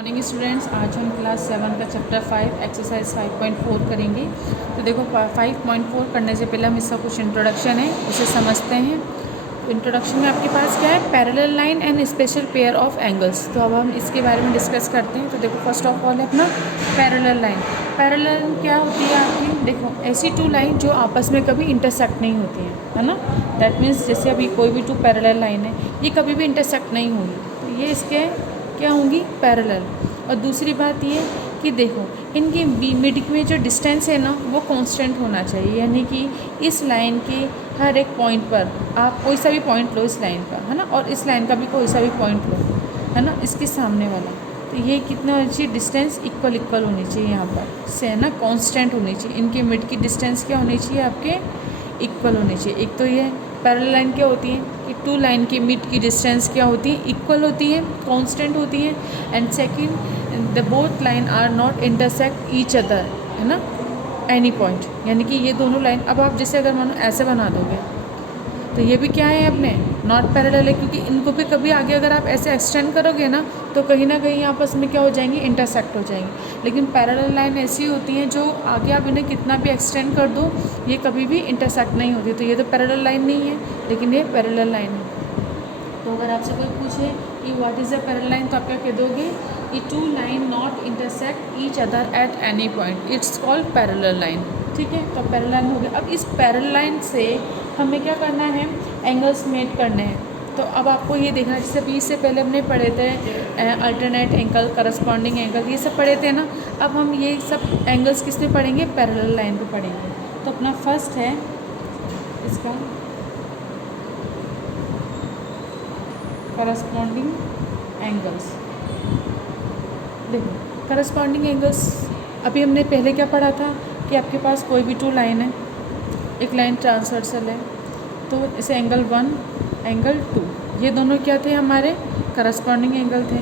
Morning students, आज हम class 7 का चैप्टर 5 एक्सरसाइज 5.4 करेंगे। तो देखो 5.4 करने से पहले हम इसका कुछ इंट्रोडक्शन है उसे समझते हैं। इंट्रोडक्शन में आपके पास क्या है, parallel line and special pair of angles. तो अब हम इसके बारे में डिस्कस करते हैं। तो देखो फर्स्ट ऑफ ऑल है अपना पैरेलल लाइन। पैरेलल क्या होती है आपकी, देखो ऐसी टू लाइन जो आपस में कभी इंटरसेक्ट नहीं होती हैं, है ना। दैट मीन्स जैसे अभी कोई भी टू पैरेलल लाइन है, ये कभी भी इंटरसेक्ट नहीं होंगी, तो ये इसके क्या होंगी, पैरेलल। और दूसरी बात ये कि देखो इनकी मिड में जो डिस्टेंस है ना वो कांस्टेंट होना चाहिए, यानी कि इस लाइन के हर एक पॉइंट पर आप कोई सा भी पॉइंट लो इस लाइन का, है ना, और इस लाइन का भी कोई सा भी पॉइंट लो, है ना, इसके सामने वाला। तो ये कितना होनी चाहिए, डिस्टेंस इक्वल होनी चाहिए यहाँ पर से, है ना, कांस्टेंट होनी चाहिए। इनके मिड की डिस्टेंस क्या होनी चाहिए, आपके इक्वल होनी चाहिए। एक तो ये पैरेलल लाइन क्या होती है कि टू लाइन की मिड की डिस्टेंस क्या होती है, इक्वल होती है, कांस्टेंट होती है। And second, the both line are not intersect each other, है ना, एनी पॉइंट। यानी कि ये दोनों लाइन, अब आप जैसे अगर मानो ऐसे बना दोगे तो ये भी क्या है अपने नॉट पैरेलल है, क्योंकि इनको भी कभी आगे अगर आप ऐसे एक्सटेंड करोगे ना तो कहीं ना कहीं आपस में क्या हो जाएंगी, इंटरसेक्ट हो जाएंगी। लेकिन पैरेलल लाइन ऐसी होती हैं जो आगे आप इन्हें कितना भी एक्सटेंड कर दो ये कभी भी इंटरसेक्ट नहीं होती। तो ये तो पैरेलल लाइन नहीं है, लेकिन ये पैरेलल लाइन है। तो अगर आपसे कोई पूछे कि what is a parallel line, तो आप क्या कह दोगे कि two line not intersect each other at any point, it's called parallel line. ठीक है, तो पैरेलल लाइन हो गया। अब इस पैरेलल लाइन से हमें क्या करना है, एंगल्स मेट करने हैं। तो अब आपको ये देखना है, जैसे अभी इससे पहले हमने पढ़े थे अल्टरनेट एंगल, करस्पॉन्डिंग एंगल, ये सब पढ़े थे ना। अब हम ये सब एंगल्स किस में पढ़ेंगे, पैरेलल लाइन पे पढ़ेंगे। तो अपना फर्स्ट है इसका करस्पॉन्डिंग एंगल्स। देखो करस्पॉन्डिंग एंगल्स अभी हमने पहले क्या पढ़ा था कि आपके पास कोई भी टू लाइन है, एक लाइन ट्रांसवर्सल है, तो इसे एंगल 1 एंगल 2 ये दोनों क्या थे, हमारे करस्पॉन्डिंग एंगल थे।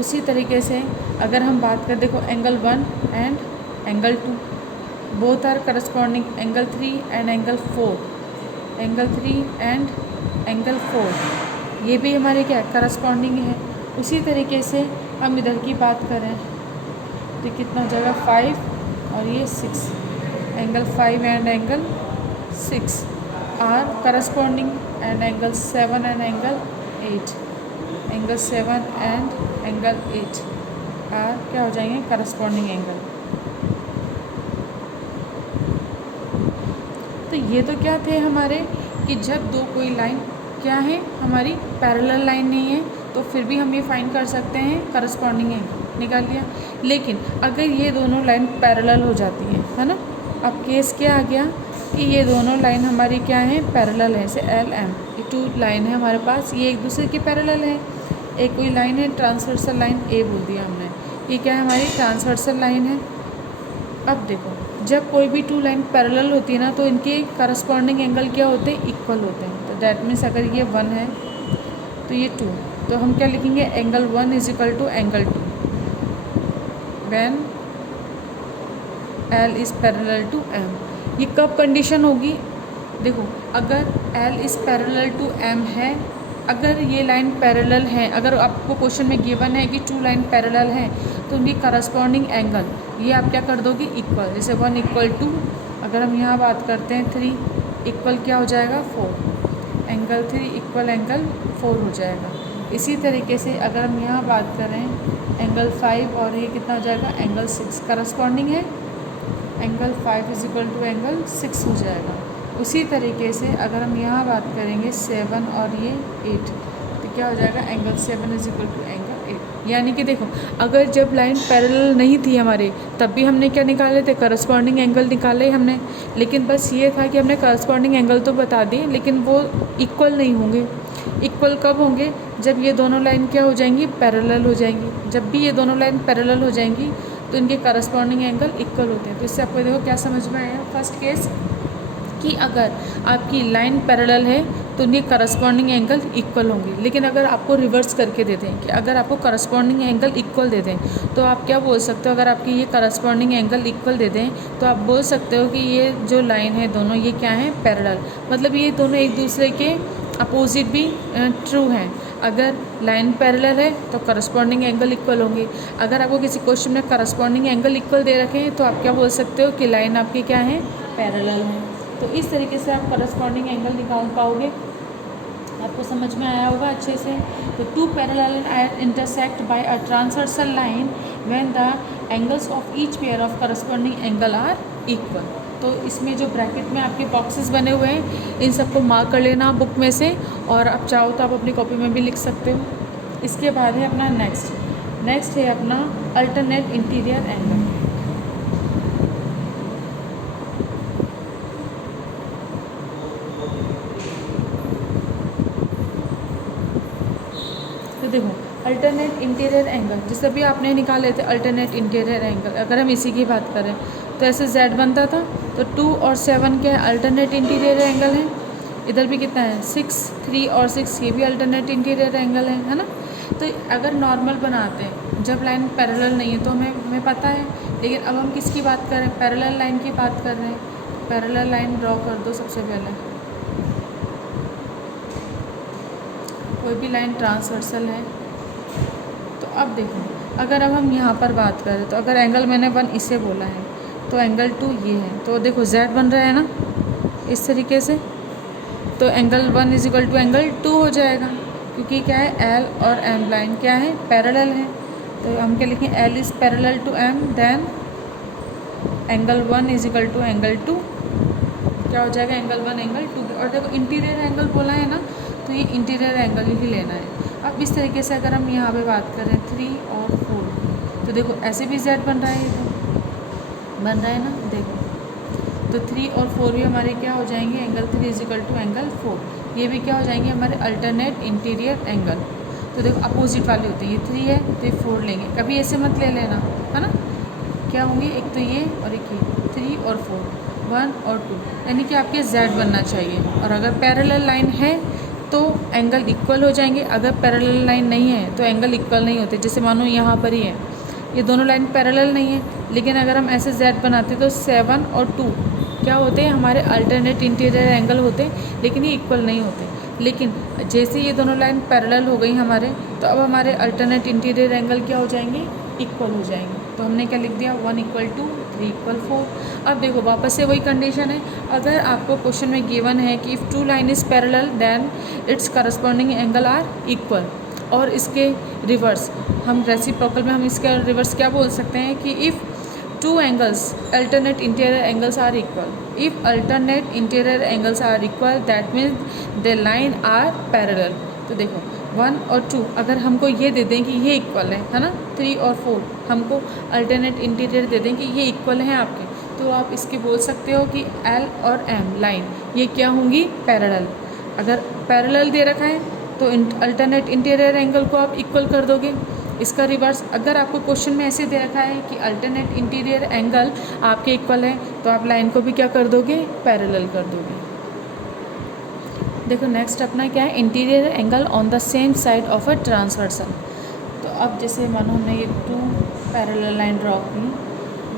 उसी तरीके से अगर हम बात करें, देखो angle 1 and angle 2 both are corresponding, angle 3 and angle 4, angle 3 and angle 4 ये भी हमारे क्या करस्पॉन्डिंग है। उसी तरीके से हम इधर की बात करें तो कितना हो जाएगा, 5 और ये 6, angle 5 and angle 6 are corresponding, and angle 7 and angle 8, angle 7 and angle 8 are क्या हो जाएंगे, करस्पॉन्डिंग एंगल। तो ये तो क्या थे हमारे कि जब दो कोई लाइन क्या है हमारी पैरेलल लाइन नहीं है तो फिर भी हम ये फाइंड कर सकते हैं करस्पॉन्डिंग एंगल, निकाल लिया। लेकिन अगर ये दोनों लाइन पैरेलल हो जाती है ना, अब केस क्या आ गया कि ये दोनों लाइन हमारी क्या है, पैरेलल है। जैसे एल एम ये टू लाइन है हमारे पास, ये एक दूसरे के पैरेलल है। एक कोई लाइन है ट्रांसवर्सल लाइन, ए बोल दिया हमने, ये क्या है हमारी ट्रांसवर्सल लाइन है। अब देखो जब कोई भी टू लाइन पैरेलल होती है ना तो इनके करस्पॉन्डिंग एंगल क्या होते हैं, इक्वल होते हैं। तो दैट मीन्स अगर ये 1 है तो ये 2, तो हम क्या लिखेंगे, angle 1 is equal to angle 2 when L is parallel to M. ये कब कंडीशन होगी, देखो अगर L is parallel to M है, अगर ये लाइन पैरेलल है, अगर आपको क्वेश्चन में गिवन है कि टू लाइन पैरेलल है तो उनकी करस्पॉन्डिंग एंगल ये आप क्या कर दोगे, इक्वल। जैसे 1 इक्वल टू, अगर हम यहाँ बात करते हैं 3 इक्वल क्या हो जाएगा, 4, एंगल 3 इक्वल एंगल 4 हो जाएगा। इसी तरीके से अगर हम यहाँ बात करें एंगल 5 और ये कितना हो जाएगा, एंगल 6 करस्पॉन्डिंग है, angle 5 is equal to angle 6 हो जाएगा। उसी तरीके से अगर हम यहाँ बात करेंगे 7 और ये 8 तो क्या हो जाएगा, angle 7 is equal to angle 8। यानी कि देखो अगर जब लाइन पैरेलल नहीं थी हमारे तब भी हमने क्या निकाले थे, करस्पॉन्डिंग एंगल निकाले हमने। लेकिन बस ये था कि हमने करस्पॉन्डिंग एंगल तो बता दिए लेकिन वो इक्वल नहीं होंगे। इक्वल कब होंगे, जब ये दोनों लाइन क्या हो जाएंगी, पैरेलल हो जाएंगी। जब भी ये दोनों लाइन पैरेलल हो जाएंगी तो इनके करस्पॉन्डिंग एंगल इक्वल होते हैं। तो इससे आपको देखो क्या समझ में आया, फर्स्ट केस कि अगर आपकी लाइन पैरेलल है तो उनके करस्पॉन्डिंग एंगल इक्वल होंगे। लेकिन अगर आपको रिवर्स करके दे दें कि अगर आपको करस्पॉन्डिंग एंगल इक्वल दे दें तो आप क्या बोल सकते हो, अगर आपकी ये करस्पॉन्डिंग एंगल इक्वल दे दें तो आप बोल सकते हो कि ये जो लाइन है दोनों ये क्या है, पैरेलल। मतलब ये दोनों एक दूसरे के अपोजिट भी ट्रू हैं। अगर लाइन पैरेलल है तो करस्पॉन्डिंग एंगल इक्वल होंगे। अगर आपको किसी क्वेश्चन में करस्पॉन्डिंग एंगल इक्वल दे रखे हैं तो आप क्या बोल सकते हो कि लाइन आपकी क्या है, पैरेलल है। तो इस तरीके से आप करस्पॉन्डिंग एंगल निकाल पाओगे। आपको समझ में आया होगा अच्छे से। तो two parallel intersect by a transversal line when the angles of each pair of corresponding angle are equal. तो इसमें जो ब्रैकेट में आपके बॉक्सेस बने हुए हैं इन सबको मार्क कर लेना बुक में से, और आप चाहो तो आप अपनी कॉपी में भी लिख सकते हो। इसके बाद है अपना नेक्स्ट है अपना अल्टरनेट इंटीरियर एंगल। तो देखो अल्टरनेट इंटीरियर एंगल जैसे भी आपने निकाले थे अल्टरनेट इंटीरियर एंगल, अगर हम इसी की बात करें तो ऐसे Z बनता था। तो 2 और 7 क्या है, अल्टरनेट इंटीरियर एंगल है। इधर भी कितना है 6, 3 और 6 ये भी अल्टरनेट इंटीरियर एंगल है ना। तो अगर नॉर्मल बनाते हैं जब लाइन पैरेलल नहीं है तो हमें पता है, लेकिन अब हम किसकी बात कर रहे हैं, पैरेलल लाइन की बात कर रहे हैं। पैरेलल लाइन ड्रॉ कर दो सबसे पहले, कोई भी लाइन ट्रांसवर्सल है। तो अब देखो अगर अब हम यहाँ पर बात करें तो अगर एंगल मैंने 1 इसे बोला है तो एंगल 2 ये है, तो देखो Z बन रहा है ना इस तरीके से। तो angle 1 is equal to angle 2 हो जाएगा, क्योंकि क्या है L और M लाइन क्या है, पैरेलल है। तो हम क्या लिखें, L is parallel to M, then angle 1 is equal to angle 2 क्या हो जाएगा, एंगल 1 एंगल 2। और देखो इंटीरियर एंगल बोला है ना, तो ये इंटीरियर एंगल ही लेना है। अब इस तरीके से अगर हम यहाँ पे बात करें 3 और 4, तो देखो ऐसे भी Z बन रहा है, ये तो बन रहा है ना देखो। तो 3 और 4 भी हमारे क्या हो जाएंगे, angle 3 is equal to angle 4। ये भी क्या हो जाएंगे हमारे अल्टरनेट इंटीरियर एंगल। तो देखो अपोजिट वाले होते हैं, ये 3 है तो ये 4 लेंगे, कभी ऐसे मत ले लेना है ना। क्या होंगे, एक तो ये और एक ये, 3 और 4, 1 और 2, यानी कि आपके Z बनना चाहिए। और अगर पैरेलल लाइन है तो एंगल इक्वल हो जाएंगे, अगर पैरेलल लाइन नहीं है तो एंगल इक्वल नहीं होते। जैसे मानो यहाँ पर ही है, ये दोनों लाइन पैरेलल नहीं है, लेकिन अगर हम ऐसे Z बनाते तो 7 और 2 क्या होते हैं, हमारे अल्टरनेट इंटीरियर एंगल होते हैं, लेकिन ये इक्वल नहीं होते। लेकिन जैसे ये दोनों लाइन पैरेलल हो गई हमारे, तो अब हमारे अल्टरनेट इंटीरियर एंगल क्या हो जाएंगे, इक्वल हो जाएंगे। तो हमने क्या लिख दिया, 1 इक्वल टू 3 इक्वल 4। अब देखो वापस से वही कंडीशन है, अगर आपको क्वेश्चन में गिवन है कि if two line is parallel then its corresponding angle are equal, और इसके रिवर्स हम रेसिप्रोकल में हम इसका रिवर्स क्या बोल सकते हैं कि if two angles alternate interior angles are equal, if alternate interior angles are equal that means the line are parallel. तो देखो 1 और 2 अगर हमको ये दे दें कि ये इक्वल है ना, 3 और 4 हमको अल्टरनेट इंटीरियर दे दें कि ये इक्वल हैं आपके, तो आप इसके बोल सकते हो कि L और M लाइन ये क्या होंगी, पैरेलल। अगर पैरेलल दे रखा है तो अल्टरनेट इंटीरियर एंगल को आप इक्वल कर दोगे। इसका रिवर्स अगर आपको क्वेश्चन में ऐसे दे रखा है कि अल्टरनेट इंटीरियर एंगल आपके इक्वल है, तो आप लाइन को भी क्या कर दोगे, पैरेलल कर दोगे। देखो नेक्स्ट अपना क्या है, interior angle on the same side of a transversal. तो अब जैसे मानो हमने ये 2 पैरेलल लाइन ड्रॉ की,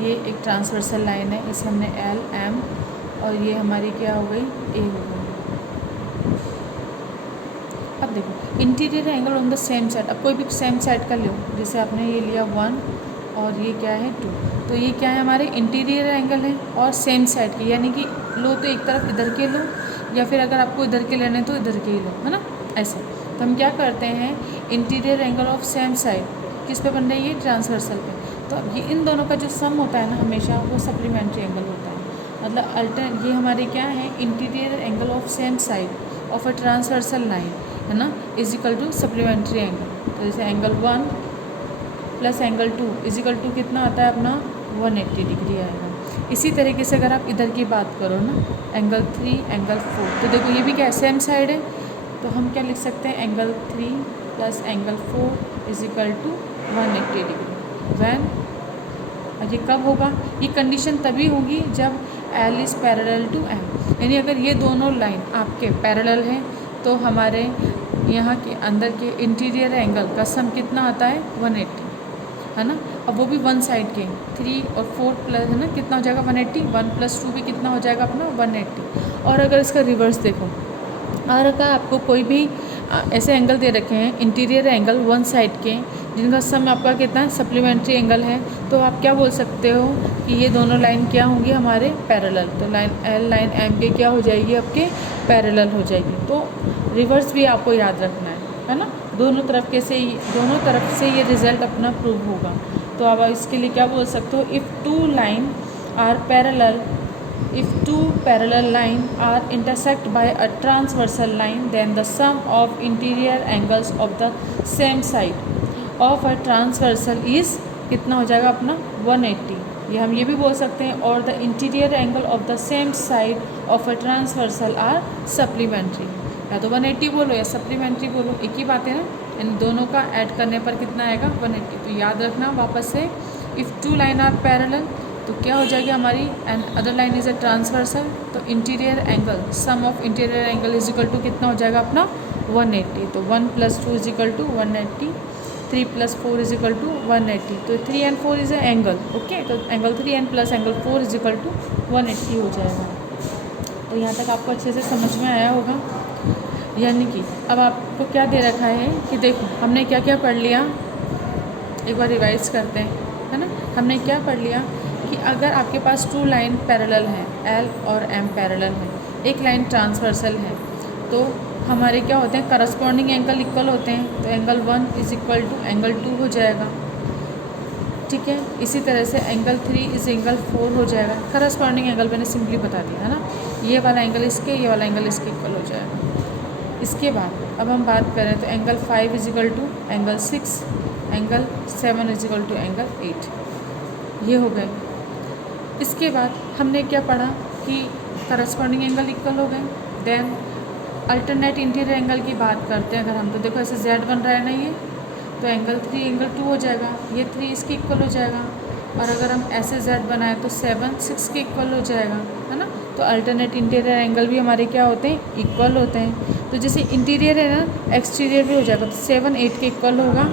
ये एक ट्रांसवर्सल लाइन है, इसे हमने L M और ये हमारी क्या हो गई, A हो गई। अब देखो interior angle on the same side, अब कोई भी सेम साइड का लो, जैसे आपने ये लिया 1 और ये क्या है 2, तो ये क्या है हमारे इंटीरियर एंगल है और सेम साइड के, यानी कि लो तो एक तरफ इधर के लो, या फिर अगर आपको इधर के लेने तो इधर के ही लो, है ना ऐसे। तो हम क्या करते हैं, interior angle of same side किस पे बन रही है, ट्रांसवर्सल पे। तो अब ये इन दोनों का जो सम होता है ना हमेशा वो सप्लीमेंट्री एंगल होता है। मतलब ये हमारे क्या है, interior angle of same side of a transversal line है ना, is equal to supplementary angle. तो जैसे angle 1 plus angle 2 is equal to कितना आता है अपना, 180 डिग्री आएगा। इसी तरीके से अगर आप इधर की बात करो ना, एंगल 3 एंगल 4, तो देखो ये भी क्या सेम साइड है, तो हम क्या लिख सकते हैं, angle 3 plus angle 4 is equal to 180 degree. When ये कब होगा, ये कंडीशन तभी होगी जब L is parallel to M, यानी अगर ये दोनों लाइन आपके पैरेलल हैं तो हमारे यहाँ के अंदर के इंटीरियर एंगल का सम कितना आता है, 180 है ना। अब वो भी वन साइड के, 3 और 4 प्लस है ना, कितना हो जाएगा 180, 1 + 2 भी कितना हो जाएगा अपना 180। और अगर इसका रिवर्स देखो, और अगर आपको कोई भी ऐसे एंगल दे रखे हैं इंटीरियर एंगल वन साइड के, जिनका सम आपका कितना है, सप्लीमेंट्री एंगल है, तो आप क्या बोल सकते हो कि ये दोनों लाइन क्या होंगी हमारे पैरेलल। तो लाइन एल लाइन एम के क्या हो जाएगी, आपके पैरेलल हो जाएगी। तो रिवर्स भी आपको याद रखना है ना, दोनों तरफ से ये रिज़ल्ट अपना प्रूव होगा। तो आप इसके लिए क्या बोल सकते हो, if two line are parallel, if two parallel line are intersect by a transversal line, then the sum of interior angles of the same side of a transversal is कितना हो जाएगा अपना 180। ये हम ये भी बोल सकते हैं, और the interior angle of the same side of a transversal are supplementary. या तो 180 बोलो या सप्लीमेंट्री बोलो, एक ही बात है ना। इन दोनों का ऐड करने पर कितना आएगा, 180। तो याद रखना वापस से, if two line are parallel तो क्या हो जाएगी हमारी, and other line is a transversal, तो interior angle, sum of interior angle is equal to कितना हो जाएगा अपना 180। तो 1 + 2 is equal to 180, 3 + 4 is equal to 180। तो 3 and 4 is a angle, okay. तो angle 3 and + angle 4 is equal to 180 हो जाएगा। तो यहाँ तक आपको अच्छे से समझ में आया होगा। यानी कि अब आपको क्या दे रखा है कि देखो हमने क्या क्या पढ़ लिया, एक बार रिवाइज करते हैं, है ना। हमने क्या पढ़ लिया कि अगर आपके पास टू लाइन पैरेलल हैं, एल और एम पैरेलल हैं, एक लाइन ट्रांसवर्सल है, तो हमारे क्या होते हैं, करस्पॉन्डिंग एंगल इक्वल होते हैं। तो angle 1 is equal to angle 2 हो जाएगा, ठीक है। इसी तरह से एंगल 3 इज़ एंगल 4 हो जाएगा। करस्पॉन्डिंग एंगल मैंने सिंपली बता दिया है ना, ये वाला एंगल इसके, ये वाला एंगल इसके इक्वल हो जाएगा। इसके बाद अब हम बात करें तो angle 5 is equal to angle 6, angle 7 is equal to angle 8, ये हो गए। इसके बाद हमने क्या पढ़ा कि करस्पॉन्डिंग एंगल इक्वल हो गए। देन अल्टरनेट इंटीरियर एंगल की बात करते हैं अगर हम, तो देखो ऐसे z बन रहा है ना ये, तो एंगल 3 एंगल 2 हो जाएगा, ये 3 इसके इक्वल हो जाएगा। और अगर हम ऐसे z बनाए तो 7 6 के इक्वल हो जाएगा, है ना। तो अल्टरनेट इंटीरियर एंगल भी हमारे क्या होते हैं, इक्वल होते हैं। तो जैसे इंटीरियर है ना, एक्सटीरियर भी हो जाएगा, तो 7 8 के इक्वल होगा,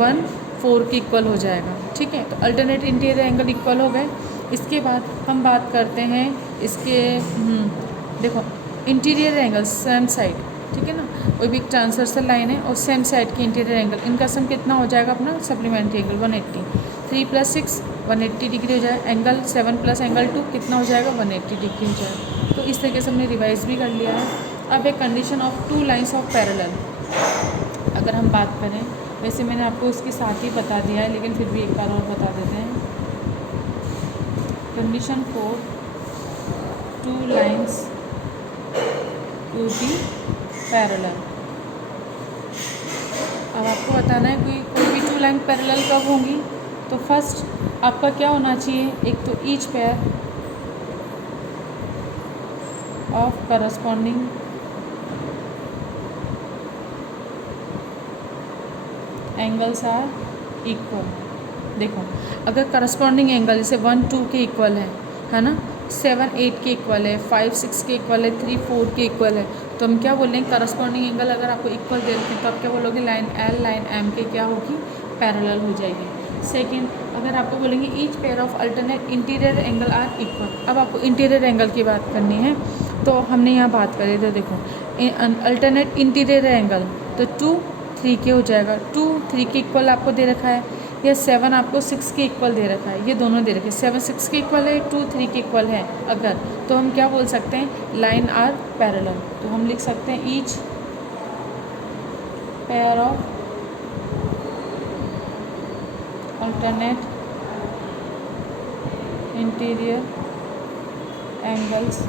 1 4 के इक्वल हो जाएगा, ठीक है। तो अल्टरनेट इंटीरियर एंगल इक्वल हो गए। इसके बाद हम बात करते हैं इसके, देखो इंटीरियर एंगल सेम साइड, ठीक है ना, कोई भी ट्रांसवर्सल लाइन है और सेम साइड की इंटीरियर एंगल, इनका सम कितना हो जाएगा अपना सप्लीमेंट्री एंगल 180। 3 + 6 180 डिग्री हो जाएगा। एंगल 7 + एंगल 2 कितना हो जाएगा, 180 डिग्री हो जाएगा। तो इस तरीके से हमने रिवाइज भी कर लिया है। अब एक condition of two lines of parallel अगर हम बात करें, वैसे मैंने आपको इसके साथ ही बता दिया है, लेकिन फिर भी एक बार और बता देते हैं। Condition for two lines to be parallel. अब आपको बताना है कोई भी टू लाइन पैरेलल कब होंगी। तो फर्स्ट आपका क्या होना चाहिए, एक तो each pair of corresponding angles are equal. देखो अगर करस्पॉन्डिंग एंगल जैसे 1 2 के इक्वल है ना, 7 8 के इक्वल है, 5 6 के इक्वल है, 3 4 के इक्वल है, तो हम क्या बोलेंगे, करस्पॉन्डिंग एंगल अगर आपको इक्वल दे रखे हैं तो आप क्या बोलोगे, लाइन एल लाइन एम के क्या होगी, पैरेलल हो जाएगी। सेकंड, अगर आपको बोलेंगे each pair of alternate interior angle are equal. अब आपको इंटीरियर एंगल की बात करनी है, तो हमने यहाँ बात करी, तो देखो अल्टरनेट इंटीरियर एंगल तो 2 3 के हो जाएगा, 2 3 के इक्वल आपको दे रखा है, या 7 आपको 6 के इक्वल दे रखा है, ये दोनों दे रखे हैं। 7 6 के इक्वल है, 2 3 के इक्वल है अगर, तो हम क्या बोल सकते हैं, लाइन आर पैरेलल। तो हम लिख सकते हैं each pair of alternate interior angles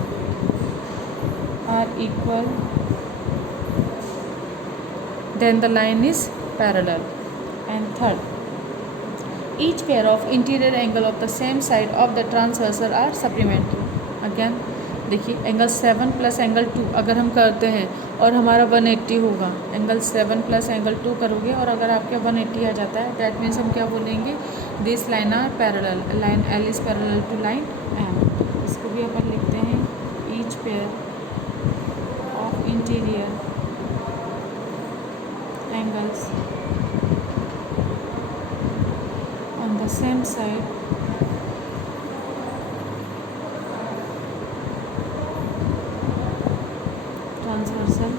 are equal, then the line is parallel. And third, each pair of interior angle of the same side of the transversal are supplementary. Again देखिए angle 7 + angle 2 अगर हम करते हैं और हमारा 180 होगा, angle 7 + angle 2 करोगे और अगर आपके 180 आ जाता है, डैट मीन्स हम क्या बोलेंगे, this line are parallel, line L is parallel to line M. इसको भी अपन लिखते हैं each pair of interior angles on the same side transversal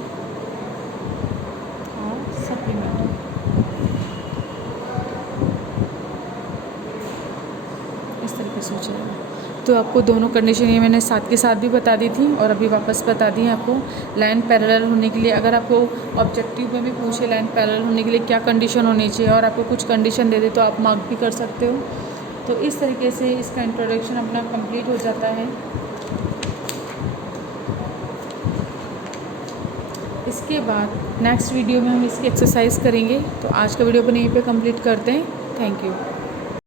इस तरीके से हो जाएगा। तो आपको दोनों कंडीशन ये मैंने साथ के साथ भी बता दी थी और अभी वापस बता दी है आपको। लाइन पैरेलल होने के लिए अगर आपको ऑब्जेक्टिव में भी पूछे लाइन पैरेलल होने के लिए क्या कंडीशन होनी चाहिए और आपको कुछ कंडीशन दे दे तो आप मार्क भी कर सकते हो। तो इस तरीके से इसका इंट्रोडक्शन अपना कंप्लीट हो जाता है। इसके बाद नेक्स्ट वीडियो में हम इसकी एक्सरसाइज करेंगे। तो आज का वीडियो अपन यहीं पे कंप्लीट करते हैं। Thank you.